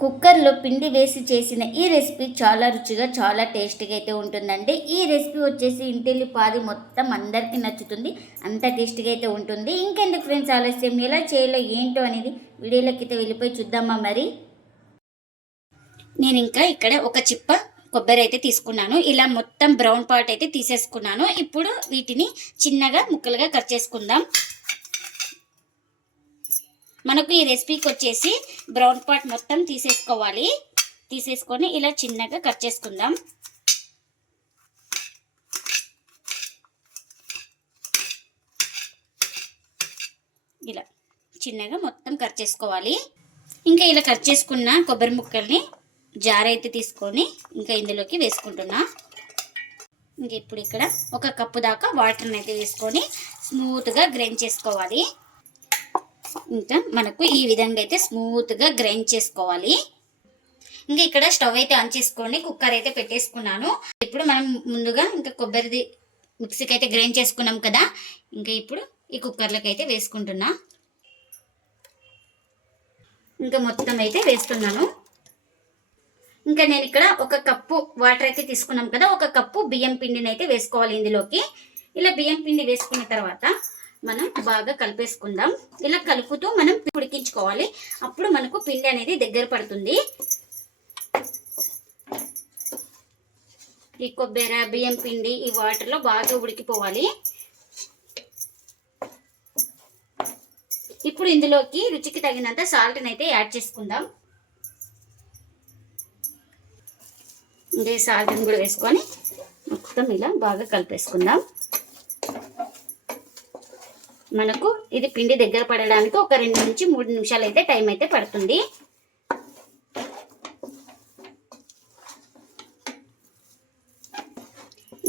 కుక్కర్లో పిండి వేసి చేసిన ఈ రెసిపీ చాలా రుచిగా చాలా టేస్టీగా అయితే ఉంటుందండి. ఈ రెసిపీ వచ్చేసి ఇంటిల్లి పాది మొత్తం అందరికీ నచ్చుతుంది అంత టేస్టీగా అయితే ఉంటుంది. ఇంకెందుకు ఫ్రెండ్స్ ఆలస్యం? ఎలా చేయాలో ఏంటో అనేది వీడియోలోకి అయితే వెళ్ళిపోయి చూద్దామా మరి? నేను ఇంకా ఇక్కడ ఒక చిప్ప కొబ్బరి అయితే తీసుకున్నాను. ఇలా మొత్తం బ్రౌన్ పార్ట్ అయితే తీసేసుకున్నాను. ఇప్పుడు వీటిని చిన్నగా ముక్కలుగా కట్ చేసుకుందాం. మనకు ఈ రెసిపీకి వచ్చేసి బ్రౌన్ పార్ట్ మొత్తం తీసేసుకోవాలి. తీసేసుకొని ఇలా చిన్నగా కట్ చేసుకుందాం. ఇలా చిన్నగా మొత్తం కట్ చేసుకోవాలి. ఇంకా ఇలా కట్ చేసుకున్న కొబ్బరి ముక్కల్ని జార్ అయితే తీసుకొని ఇంకా ఇందులోకి వేసుకుంటున్నా. ఇంక ఇప్పుడు ఇక్కడ ఒక కప్పు దాకా వాటర్ని అయితే వేసుకొని స్మూత్గా గ్రైండ్ చేసుకోవాలి. ఇంకా మనకు ఈ విధంగా అయితే స్మూత్గా గ్రైండ్ చేసుకోవాలి. ఇంకా ఇక్కడ స్టవ్ అయితే ఆన్ చేసుకొని కుక్కర్ అయితే పెట్టేసుకున్నాను. ఇప్పుడు మనం ముందుగా ఇంకా కొబ్బరిది మిక్సీకి అయితే గ్రైండ్ చేసుకున్నాం కదా. ఇంకా ఇప్పుడు ఈ కుక్కర్లోకి అయితే వేసుకుంటున్నా. ఇంకా మొత్తం అయితే వేస్తున్నాను. ఇంకా నేను ఇక్కడ ఒక కప్పు వాటర్ అయితే తీసుకున్నాం కదా. ఒక కప్పు బియ్యం పిండిని అయితే వేసుకోవాలి ఇందులోకి. ఇలా బియ్యం పిండి వేసుకున్న తర్వాత మనం బాగా కలిపేసుకుందాం. ఇలా కలుపుతూ మనం ఉడికించుకోవాలి. అప్పుడు మనకు పిండి అనేది దగ్గర పడుతుంది. ఈ కొబ్బరి బియ్యం పిండి ఈ వాటర్లో బాగా ఉడికిపోవాలి. ఇప్పుడు ఇందులోకి రుచికి తగినంత సాల్ట్ని అయితే యాడ్ చేసుకుందాం. ఇదే సాల్ట్ని కూడా వేసుకొని మొత్తం ఇలా బాగా కలిపేసుకుందాం. మనకు ఇది పిండి దగ్గర పడడానికి ఒక రెండు నుంచి మూడు నిమిషాలు అయితే టైం అయితే పడుతుంది.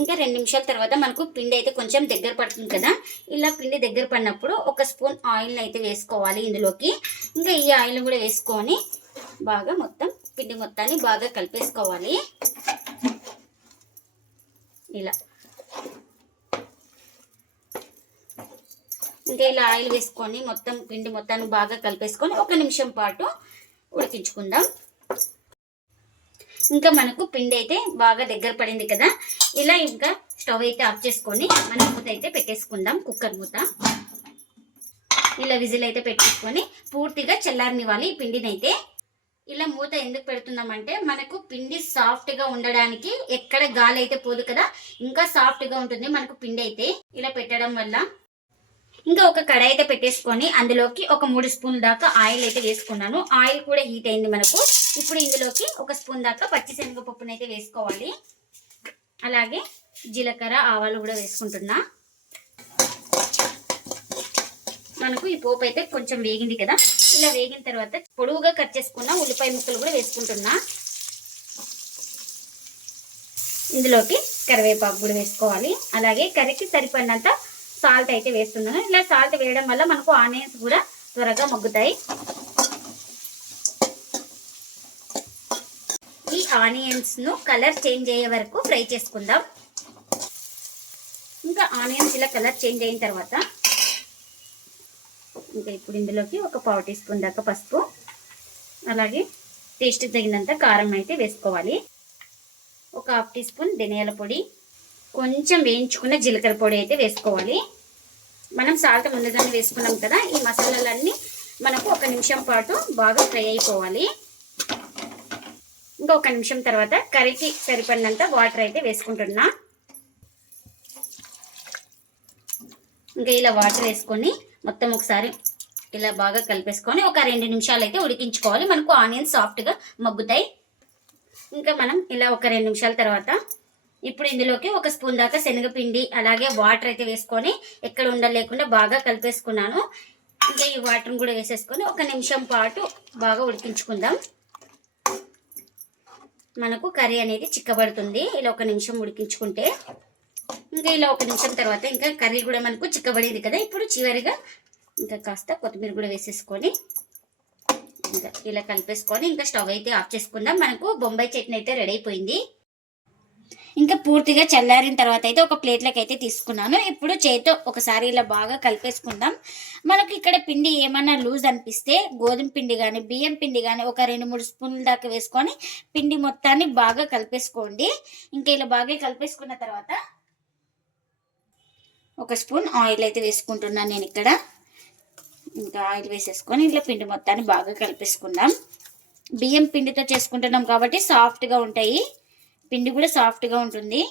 ఇంకా రెండు నిమిషాల తర్వాత మనకు పిండి అయితే కొంచెం దగ్గర పడుతుంది కదా. ఇలా పిండి దగ్గర పడినప్పుడు ఒక స్పూన్ ఆయిల్ అయితే వేసుకోవాలి ఇందులోకి. ఇంకా ఈ ఆయిల్ కూడా వేసుకొని బాగా మొత్తం పిండి మొత్తాన్ని బాగా కలిపేసుకోవాలి. ఇలా. ఇంకా ఇలా ఆయిల్ వేసుకొని మొత్తం పిండి మొత్తాన్ని బాగా కలిపేసుకొని ఒక నిమిషం పాటు ఉడికించుకుందాం. ఇంకా మనకు పిండి అయితే బాగా దగ్గర పడింది కదా. ఇలా ఇంకా స్టవ్ అయితే ఆఫ్ చేసుకొని మనం మూత అయితే పెట్టేసుకుందాం కుక్కర్ మూత. ఇలా విజిల్ అయితే పెట్టేసుకొని పూర్తిగా చల్లారనివ్వాలి ఈ పిండిని అయితే ఇలా మూత ఎందుకు పెడుతున్నామంటే మనకు పిండి సాఫ్ట్గా ఉండడానికి ఎక్కడ గాలి అయితే పోదు కదా. ఇంకా సాఫ్ట్గా ఉంటుంది మనకు పిండి అయితే. ఇలా పెట్టడం వల్ల ఇంకా ఒక కడాయి అయితే పెట్టేసుకొని అందులోకి ఒక మూడు స్పూన్ దాకా ఆయిల్ అయితే వేసుకున్నాను. ఆయిల్ కూడా హీట్ అయింది మనకు. ఇప్పుడు ఇందులోకి ఒక స్పూన్ దాకా పచ్చిశనగపప్పును అయితే వేసుకోవాలి. అలాగే జీలకర్ర ఆవాలు కూడా వేసుకుంటున్నా. మనకు ఈ పోపు అయితే కొంచెం వేగింది కదా. ఇలా వేగిన తర్వాత పొడువుగా కట్ చేసుకున్న ఉల్లిపాయ ముక్కలు కూడా వేసుకుంటున్నా. ఇందులోకి కరివేపాకు కూడా వేసుకోవాలి. అలాగే కర్రీకి సరిపడినంత సాల్ట్ అయితే వేస్తున్నాను. ఇలా సాల్ట్ వేయడం వల్ల మనకు ఆనియన్స్ కూడా త్వరగా మగ్గుతాయి. ఈ ఆనియన్స్ను కలర్ చేంజ్ అయ్యే వరకు ఫ్రై చేసుకుందాం. ఇంకా ఆనియన్స్ ఇలా కలర్ చేంజ్ అయిన తర్వాత ఇంకా ఇప్పుడు ఇందులోకి ఒక పావు టీ స్పూన్ దాకా పసుపు అలాగే టేస్ట్ తగినంత కారం అయితే వేసుకోవాలి. ఒక హాఫ్ టీ స్పూన్ ధనియాల పొడి కొంచెం వేయించుకున్న జీలకర్ర పొడి అయితే వేసుకోవాలి. మనం సాల్ట్ ముందుగానే వేసుకున్నాం కదా ఈ మసాలాలన్నీ మనకు ఒక నిమిషం పాటు బాగా ఫ్రై అయిపోవాలి. ఇంకా ఒక నిమిషం తర్వాత కర్రీకి సరిపడినంత వాటర్ అయితే వేసుకుంటున్నా. ఇంకా ఇలా వాటర్ వేసుకొని మొత్తం ఒకసారి ఇలా బాగా కలిపేసుకొని ఒక రెండు నిమిషాలు అయితే ఉడికించుకోవాలి. మనకు ఆనియన్స్ సాఫ్ట్గా మగ్గుతాయి. ఇంకా మనం ఇలా ఒక రెండు నిమిషాల తర్వాత ఇప్పుడు ఇందులోకి ఒక స్పూన్ దాకా శనగపిండి అలాగే వాటర్ అయితే వేసుకొని ఎక్కడ ఉండలేకుండా బాగా కలిపేసుకున్నాను. ఇంకా ఈ వాటర్ని కూడా వేసేసుకొని ఒక నిమిషం పాటు బాగా ఉడికించుకుందాం. మనకు కర్రీ అనేది చిక్కబడుతుంది. ఇలా ఒక నిమిషం ఉడికించుకుంటే ఇంకా ఇలా ఒక నిమిషం తర్వాత ఇంకా కర్రీ కూడా మనకు చిక్కబడింది కదా. ఇప్పుడు చివరిగా ఇంకా కాస్త కొత్తిమీర కూడా వేసేసుకొని ఇంకా ఇలా కలిపేసుకొని ఇంకా స్టవ్ అయితే ఆఫ్ చేసుకుందాం. మనకు బొంబాయి చట్నీ అయితే రెడీ అయిపోయింది. ఇంకా పూర్తిగా చల్లారిన తర్వాత అయితే ఒక ప్లేట్లోకి అయితే తీసుకున్నాను. ఇప్పుడు చేతితో ఒకసారి ఇలా బాగా కలిపేసుకుందాం. మనకు ఇక్కడ పిండి ఏమన్నా లూజ్ అనిపిస్తే గోధుమ పిండి కానీ బియ్యం పిండి కానీ ఒక రెండు మూడు స్పూన్ల దాకా వేసుకొని పిండి మొత్తాన్ని బాగా కలిపేసుకోండి. ఇంకా ఇలా బాగా కలిపేసుకున్న తర్వాత ఒక స్పూన్ ఆయిల్ అయితే వేసుకుంటున్నాను నేను ఇక్కడ. ఇంకా ఆయిల్ వేసేసుకొని ఇలా పిండి మొత్తాన్ని బాగా కలిపేసుకుందాం. బియ్యం పిండితో చేసుకుంటున్నాం కాబట్టి సాఫ్ట్గా ఉంటాయి. పిండి కూడా సాఫ్ట్గా ఉంటుంది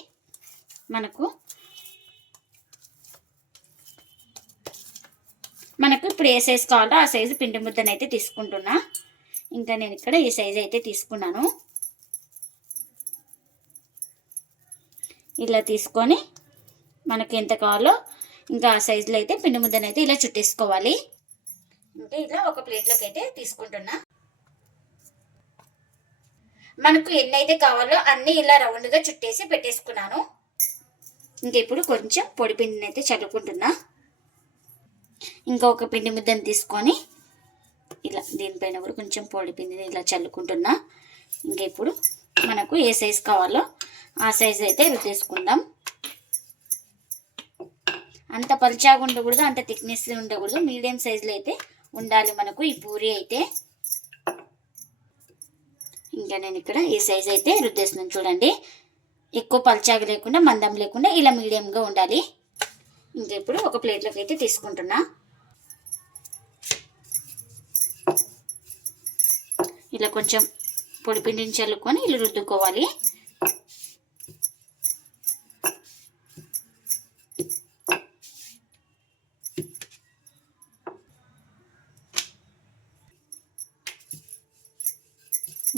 మనకు. మనకు ఇప్పుడు ఏ సైజు కావాలో ఆ సైజు పిండి ముద్దను అయితే తీసుకుంటున్నా. ఇంకా నేను ఇక్కడ ఈ సైజు అయితే తీసుకున్నాను. ఇలా తీసుకొని మనకి ఎంత కావాలో ఇంకా ఆ సైజులో అయితే పిండి ముద్దను అయితే ఇలా చుట్టేసుకోవాలి. ఇంకా ఇలా ఒక ప్లేట్లోకి అయితే తీసుకుంటున్నా. మనకు ఎన్ని అయితే కావాలో అన్ని ఇలా రౌండ్గా చుట్టేసి పెట్టేసుకున్నాను. ఇంకా ఇప్పుడు కొంచెం పొడి పిండిని అయితే చల్లుకుంటున్నా. ఇంకా ఒక పిండి ముద్దను తీసుకొని ఇలా దీనిపైన కూడా కొంచెం పొడి పిండిని ఇలా చల్లుకుంటున్నా. ఇంకా ఇప్పుడు మనకు ఏ సైజ్ కావాలో ఆ సైజు అయితే రుద్దేసుకుందాం. అంత పలుచాగా ఉండకూడదు అంత థిక్నెస్ ఉండకూడదు మీడియం సైజులో అయితే ఉండాలి మనకు ఈ పూరి అయితే. ఇంకా నేను ఇక్కడ ఈ సైజ్ అయితే రుద్దేస్తున్నాను చూడండి. ఎక్కువ పల్చాగా లేకుండా మందం లేకుండా ఇలా మీడియంగా ఉండాలి. ఇంకా ఇప్పుడు ఒక ప్లేట్లోకి అయితే తీసుకుంటున్నా. ఇలా కొంచెం పొడిపిండిని చల్లుకొని ఇలా రుద్దుకోవాలి.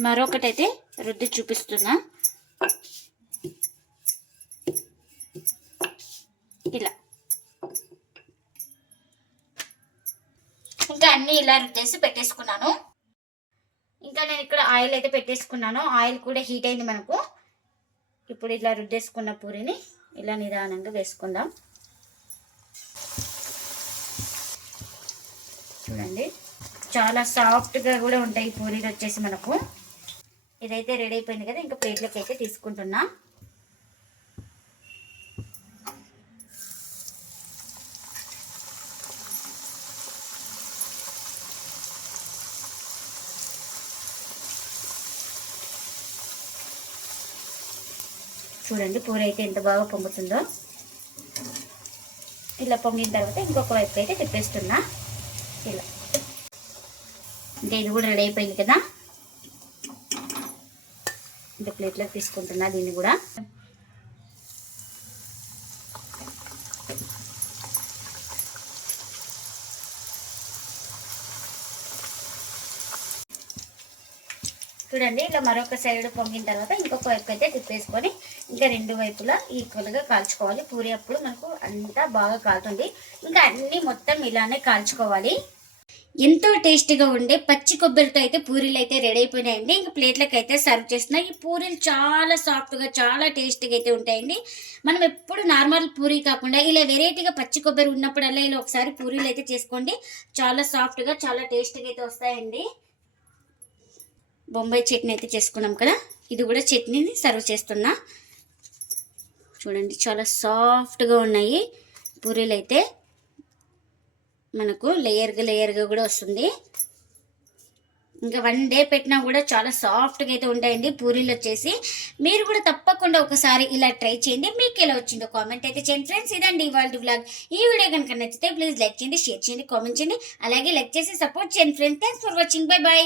మరొకటైతే రుద్ది చూపిస్తున్నా. ఇలా. ఇంకా అన్ని ఇలా రుద్దేసి పెట్టేసుకున్నాను. ఇంకా నేను ఇక్కడ ఆయిల్ అయితే పెట్టేసుకున్నాను. ఆయిల్ కూడా హీట్ అయింది మనకు. ఇప్పుడు ఇలా రుద్దేసుకున్న పూరిని ఇలా నిదానంగా వేసుకుందాం. చూడండి. చాలా సాఫ్ట్గా కూడా ఉంటాయి పూరీలు వచ్చేసి మనకు. ఇదైతే రెడీ అయిపోయింది కదా ఇంకా ప్లేట్లోకి అయితే తీసుకుంటున్నా. చూడండి పూర అయితే ఎంత బాగా పొంగుతుందో. ఇలా పొంగిన తర్వాత ఇంకొక వైపు అయితే తిప్పేస్తున్నా. ఇలా. ఇంకా ఇది కూడా రెడీ అయిపోయింది కదా. ఇంకా ప్లేట్లోకి తీసుకుంటున్నా దీన్ని కూడా. చూడండి ఇలా మరొక సైడ్ పొంగిన తర్వాత ఇంకొక వైపు అయితే తిప్పేసుకొని ఇంకా రెండు వైపులా ఈక్వల్గా కాల్చుకోవాలి. పూరి అప్పుడు మనకు అంతా బాగా కాలుతుంది. ఇంకా అన్నీ మొత్తం ఇలానే కాల్చుకోవాలి. ఎంతో టేస్టీగా ఉండే పచ్చి కొబ్బరితో అయితే పూరీలు అయితే రెడీ అయిపోయినాయండి. ఇంకా ప్లేట్లకు అయితే సర్వ్ చేస్తున్నాయి ఈ పూరీలు చాలా సాఫ్ట్గా చాలా టేస్టీగా అయితే ఉంటాయండి. మనం ఎప్పుడు నార్మల్ పూరీ కాకుండా ఇలా వెరైటీగా పచ్చి కొబ్బరి ఉన్నప్పుడల్లా ఇలా ఒకసారి పూరీలు అయితే చేసుకోండి. చాలా సాఫ్ట్గా చాలా టేస్టీగా అయితే వస్తాయండి. బొంబాయి చట్నీ అయితే చేసుకున్నాం కదా. ఇది కూడా చట్నీని సర్వ్ చేస్తున్నా. చూడండి చాలా సాఫ్ట్గా ఉన్నాయి పూరీలు అయితే. మనకు లేయర్గా లేయర్గా కూడా వస్తుంది. ఇంకా వన్ డే పెట్టినా కూడా చాలా సాఫ్ట్గా అయితే ఉంటాయండి. పూరీలు వచ్చేసి మీరు కూడా తప్పకుండా ఒకసారి ఇలా ట్రై చేయండి. మీకు ఎలా వచ్చిందో కామెంట్ అయితే చేయండి. ఫ్రెండ్స్ ఇదండి ఇవాళ వ్లాగ్. ఈ వీడియో కనుక నచ్చితే ప్లీజ్ లైక్ చేయండి షేర్ చేయండి కామెంట్ చేయండి. అలాగే లైక్ చేసి సపోర్ట్ చేయండి. Friends thanks for watching. Bye bye